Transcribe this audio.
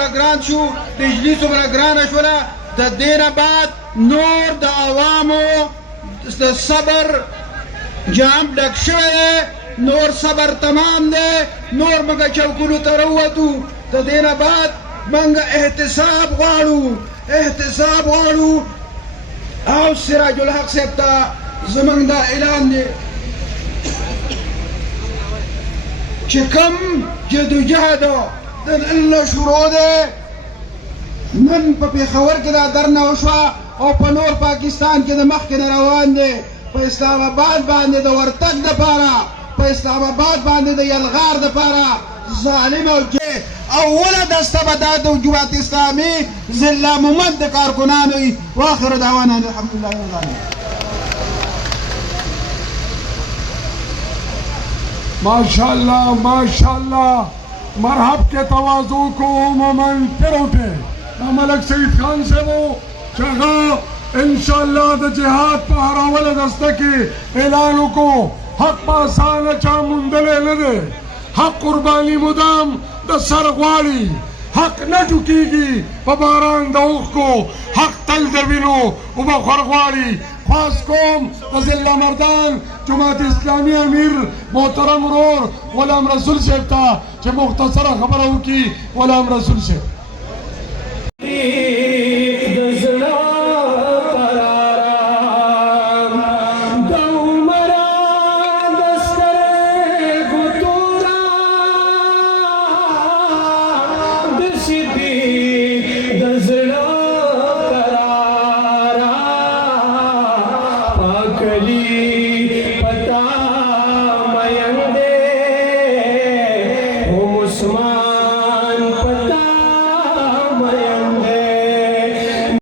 څومره ګران شو، بجلی څومره ګرانه شوله، د دې نه بعد نور د عوامو د صبر جام ډک شوی دی، نور صبر تمام دی، نور موږ چوکونو ته راووتو. د دې نه بعد موږ احتساب غواړو او سراج الحق صاحب ته زموږ دا اعلان دی چې کوم جدوجهد د نن شروع دی، نن په پېښور کې دا درنه وشوه او په نور پاکستان کې د مخکې نه روان دی. په اسلام آباد باندې د ورتګ دپاره، په اسلام آباد باندې د یلغار دپاره ظالم او اوله دسته به دا د جماعت اسلامي ضلع مومند د کارکنانو وي. واخر دعوانا الحمدلله رب العالمین. माशाल्लाह माशाल्लाह मरहब के तवाज़ु को मोमन फिर उठे मलक सईद खान से वो जगह इंशाल्लाह द जिहाद पहरावल दस्ते के ऐलान को हक पासान चा मुंदले लगे हक कुर्बानी मुदाम द सरगवाड़ी हक न झुकेगी पबारान दौख को हक तल दबिनो उबा खरगवाड़ी खास कौम जिला मर्दान जमात इस्लामी अमीर मोहतरम रोर गुलाम रसूल साहब था जो मुख्तसर खबर हो की गुलाम रसूल साहब Usman